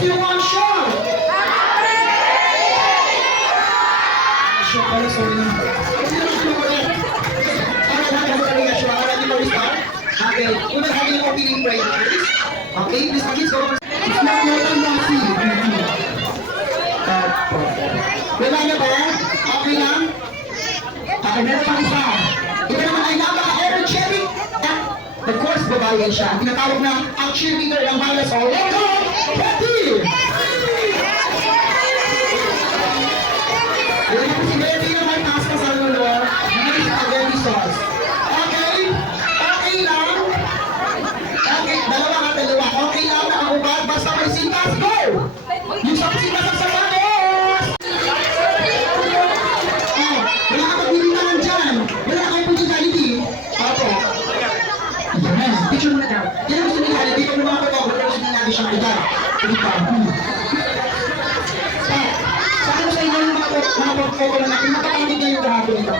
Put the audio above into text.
Still one shot! Shot pala, sorry na. Okay, una having an opening prayer, please. Okay, please, please go. It's not more than one seat. Wala na ba? Okay lang? Okay, meron pang isa. Ito naman ay napaka-energetic. Of course, babae yan siya. Tinatawag na ang cheerleader ng Balas Hall. Welcome, Betty! Wala na po si Betty na may taas ka sa lulo. May spaghetti sauce. Okay? Okay lang? Okay, dalawa ka dalawa. Okay lang na ang ubad. Basta may sintas, go! Yung sa sintas ang sapatos! Wala ka pagbibilangan dyan. Wala kayo po jollity. Opo. Ayan, picture mo na daw. Kaya gusto ni jollity, kung mga pag-ako, pero gusto na natin siyang edad. Ito. Sa ano sa inyo yung mga pag-ako na natin, makakamit na yung kahapon ito.